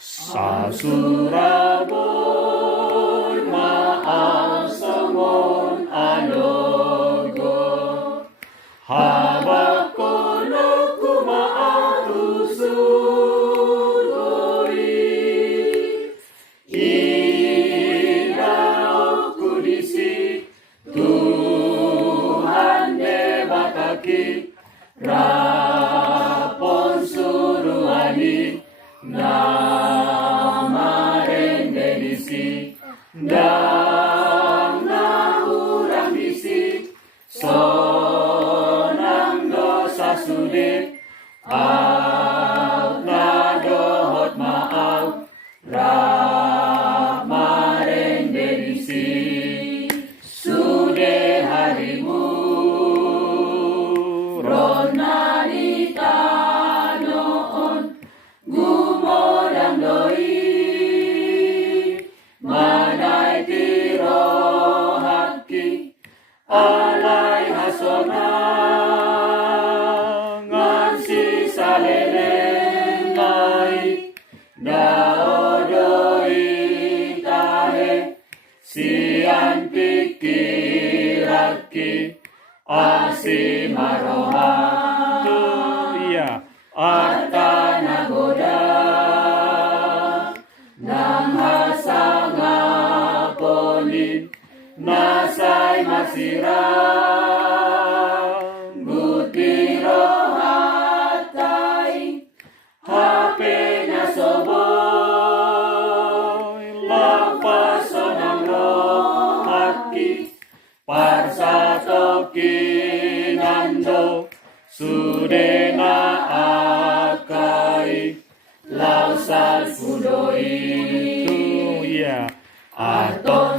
Sa Suraboy maasamon alogo habak kono kumaatu suroi Indao kudisi Tuhan debataki rapon suruani namaren denisi dan urang bisi sonang dosa sude au nadohot maaf ramaren denisi sude harimu ronani tanoon gumodang doi manai tiro haki alai hasona ngansi salelen mai dao doi tahe sian pikiraki asi maroha iya arta nagoda nang hasanga poni nasai masira butiro hatai hapenya soboy lapasonang lo haki parsatoki nando sudena akai lausal fudoi tu ya atau